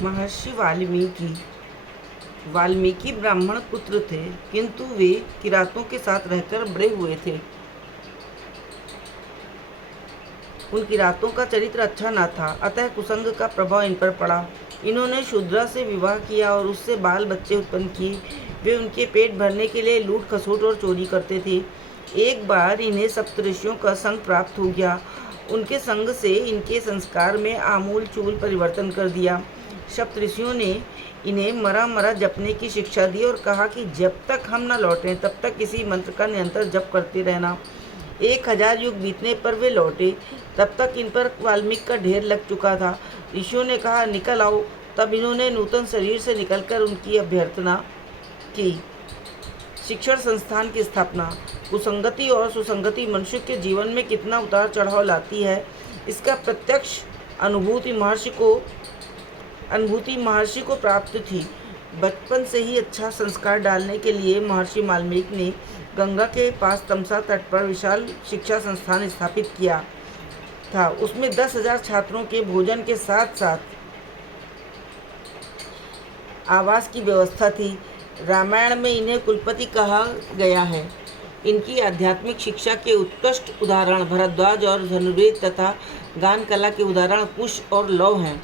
महर्षि वाल्मीकि वाल्मीकि ब्राह्मण पुत्र थे, किंतु वे किरातों के साथ रहकर बड़े हुए थे। उन किरातों का चरित्र अच्छा न था, अतः कुसंग का प्रभाव इन पर पड़ा। इन्होंने शूद्रा से विवाह किया और उससे बाल बच्चे उत्पन्न किए। वे उनके पेट भरने के लिए लूट खसोट और चोरी करते थे। एक बार इन्हें सप्तऋषियों का संग प्राप्त हो गया। उनके संग से इनके संस्कार में आमूल चूल परिवर्तन कर दिया। सप्तऋषियों ने इन्हें मरा मरा जपने की शिक्षा दी और कहा कि जब तक हम न लौटें तब तक इसी मंत्र का निरंतर जप करते रहना। 1000 युग बीतने पर वे लौटे। तब तक इन पर वाल्मीकि का ढेर लग चुका था। ऋषियों ने कहा, निकल आओ। तब इन्होंने नूतन शरीर से निकलकर उनकी अभ्यर्थना की। शिक्षण संस्थान की स्थापना। कुसंगति और सुसंगति मनुष्य के जीवन में कितना उतार चढ़ाव लाती है, इसका प्रत्यक्ष अनुभूति महर्षि को प्राप्त थी। बचपन से ही अच्छा संस्कार डालने के लिए महर्षि वाल्मीकि ने गंगा के पास तमसा तट पर विशाल शिक्षा संस्थान स्थापित किया था। उसमें 10,000 छात्रों के भोजन के साथ साथ आवास की व्यवस्था थी। रामायण में इन्हें कुलपति कहा गया है। इनकी आध्यात्मिक शिक्षा के उत्कृष्ट उदाहरण भरद्वाज और धनुर्वेद तथा गान कला के उदाहरण कुश और लव हैं।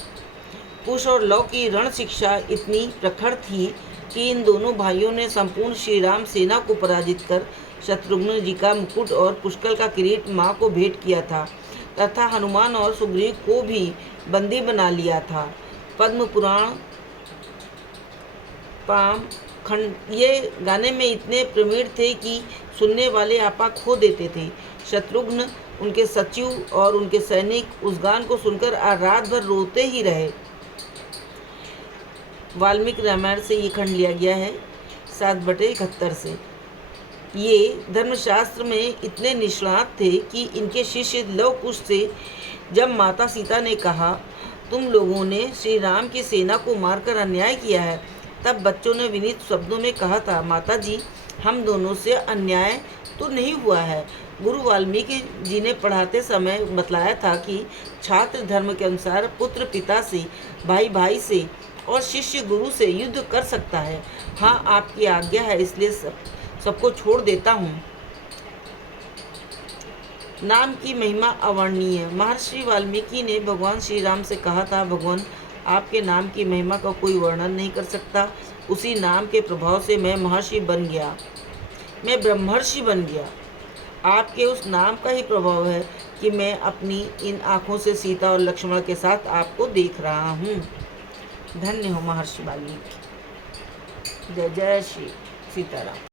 कुश और लव की रण शिक्षा इतनी प्रखर थी कि इन दोनों भाइयों ने संपूर्ण श्री राम सेना को पराजित कर शत्रुघ्न जी का मुकुट और पुष्कर का किरीट माँ को भेंट किया था तथा हनुमान और सुग्रीव को भी बंदी बना लिया था। पद्म पुराण पाम खंड ये गाने में इतने प्रवीण थे कि सुनने वाले आपा खो देते थे। शत्रुघ्न, उनके सचिव और उनके सैनिक उस गान को सुनकर रात भर रोते ही रहे। वाल्मीकि रामायण से ये खंड लिया गया है 7/71 से। ये धर्मशास्त्र में इतने निष्णात थे कि इनके शिष्य लव कुश से जब माता सीता ने कहा, तुम लोगों ने श्री राम की सेना को मारकर अन्याय किया है, तब बच्चों ने विनीत शब्दों में कहा था, माता जी, हम दोनों से अन्याय तो नहीं हुआ है। गुरु वाल्मीकि जी ने पढ़ाते समय बतलाया था कि छात्र धर्म के अनुसार पुत्र पिता से, भाई भाई से और शिष्य गुरु से युद्ध कर सकता है। हाँ, आपकी आज्ञा है, इसलिए सबको छोड़ देता हूँ। नाम की महिमा अवर्णनीय। महर्षि वाल्मीकि ने भगवान श्री राम से कहा था, भगवान, आपके नाम की महिमा का कोई वर्णन नहीं कर सकता। उसी नाम के प्रभाव से मैं महर्षि बन गया, मैं ब्रह्मर्षि बन गया। आपके उस नाम का ही प्रभाव है कि मैं अपनी इन आँखों से सीता और लक्ष्मण के साथ आपको देख रहा हूँ। धन्य हो महर्षि वाल्मीकि। जय जय श्री सीताराम।